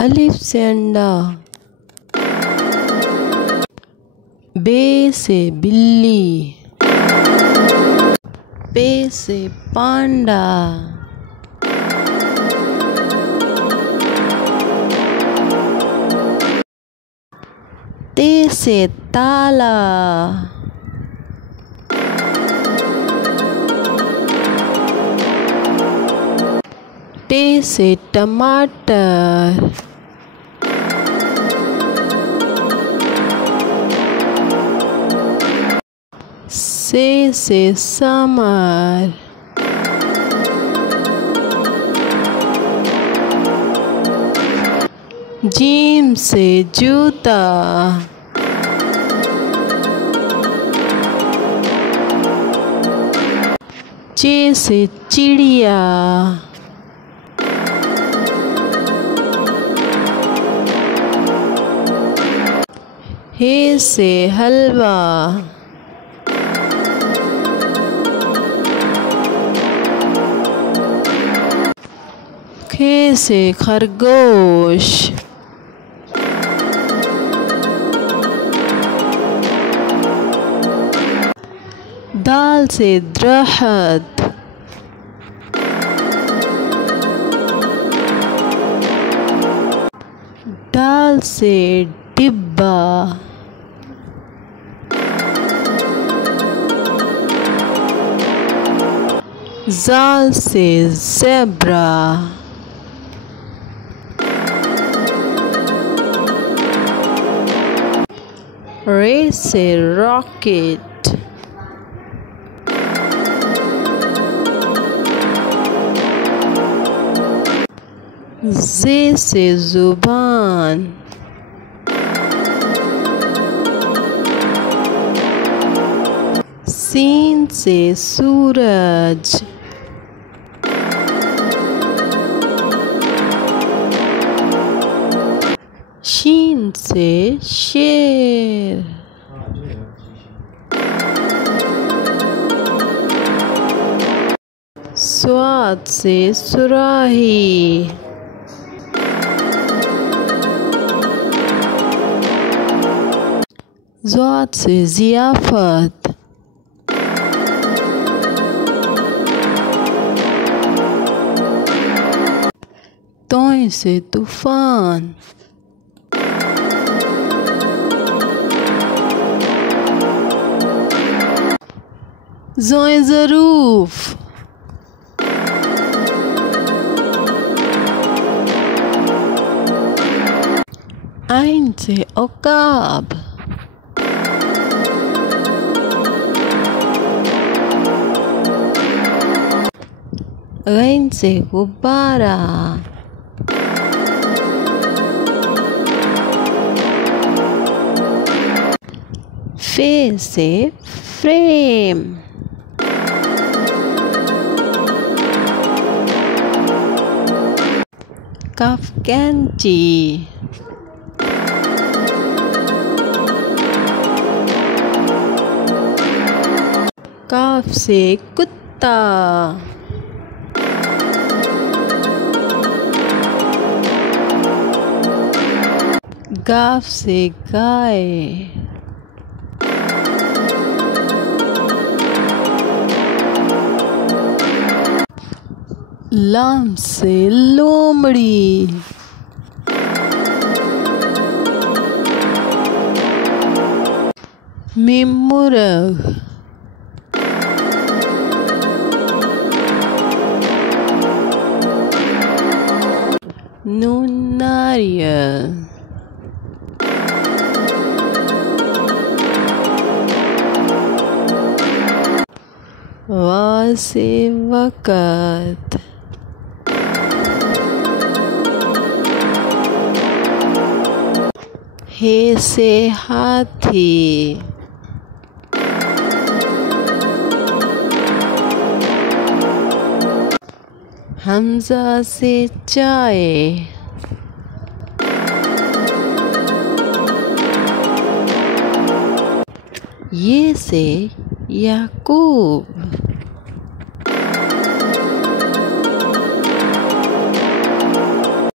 अलिफ से अंडा। बे से बिल्ली। पे से पांडा। ते से ताला। टे से टमाटर। से समर। जीम से जूता। चे से चिड़िया। हे से हलवा। खे से खरगोश। दाल से दरख्त। दाल से डिब्बा। ज़ाल से ज़ेब्रा। रे से रॉकेट। ज़े से ज़ुबान। सीन से सूरज। शीन से शेर। स्वाद से सुराही। ज़ाद से ज़ियाफ़त। तोय से तूफ़ान। ज़ोए ज़रूफ़। आइन से औकाब। गैन से गुब्बारा। फे से फ्रेम। कफ कैंची। काफ से कुत्ता। गाफ से गाय। लाम से लोमड़ी। मीम मुर्ग। नून नारियल। वा से वक़्त। हे से हाथी। हमज़ा से चाय। ये से याकूब।